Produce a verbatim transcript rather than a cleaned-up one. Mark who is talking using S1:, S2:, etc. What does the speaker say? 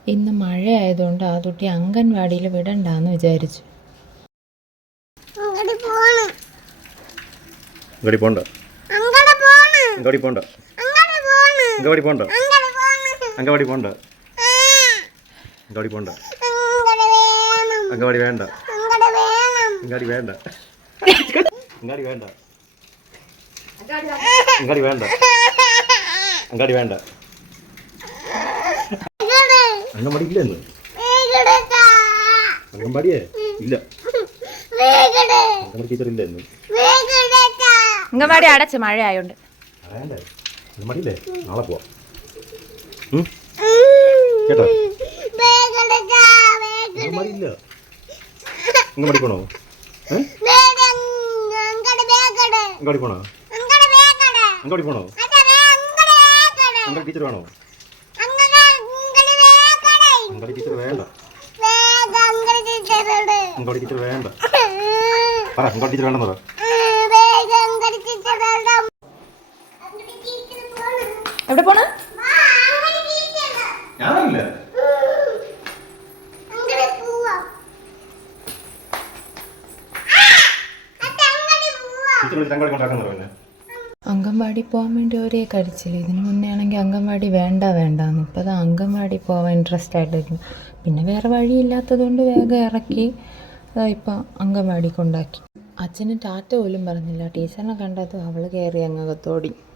S1: ഇന്ന് മഴയായതുകൊണ്ട് ആ കുട്ടി അംഗൻവാടിയിൽ വിടണ്ടാന്ന് വിചാരിച്ചു.
S2: അങ്ങോട്ട് പോണ്ട അങ്ങോട്ട് പോണ്ട അങ്ങോട്ട് പോണ്ട അങ്ങോട്ട് പോണ്ട അങ്ങോട്ട് പോണ്ട അങ്ങോട്ട് വേണ്ട അങ്ങോട്ട് വേണ്ട അങ്ങോട്ട് വേണ്ട അങ്ങോട്ട് വേണ്ട അങ്ങോട്ട് വേണ്ട അംഗൻവാടി ഇല്ലെന്ന് അംഗൻവാടിയേ ഇല്ല അംഗൻവാടി ടീച്ചർ ഇല്ലെന്ന്
S1: അംഗൻവാടി അടച്ച് മഴ ആയോണ്ട്
S2: അംഗൻവാടിയില്ലേ നാളെ പോവാം കേട്ടോ അംഗൻവാടി ഇല്ല അംഗൻവാടി പോണോ അംഗൻവാടി പോണോ അംഗൻവാടി പോണോ അംഗൻവാടി ടീച്ചർ വേണോ അംഗൻവാടി ടീച്ചർ വേണ്ട അംഗൻവാടി ടീച്ചർ വേണ്ട പറ അംഗൻവാടി ടീച്ചർ വേണ്ടെന്ന് പറ.
S1: എവിടെ പോണ
S2: ഞാനില്ല
S1: അംഗൻവാടി പോകാൻ വേണ്ടി ഒരേ കരച്ചില്ല. ഇതിന് മുന്നേ ആണെങ്കിൽ അംഗൻവാടി വേണ്ട വേണ്ടാന്ന്. ഇപ്പോൾ അത് അംഗൻവാടി പോകാൻ ഇൻട്രസ്റ്റ് ആയിട്ടിരിക്കുന്നു. പിന്നെ വേറെ വഴിയില്ലാത്തത് കൊണ്ട് വേഗം ഇറക്കി ഇപ്പം അംഗൻവാടി കൊണ്ടാക്കി. അച്ഛന് ടാറ്റ പോലും പറഞ്ഞില്ല. ടീച്ചറിനെ കണ്ടത് അവൾ കയറി അങ്ങകത്തോടി.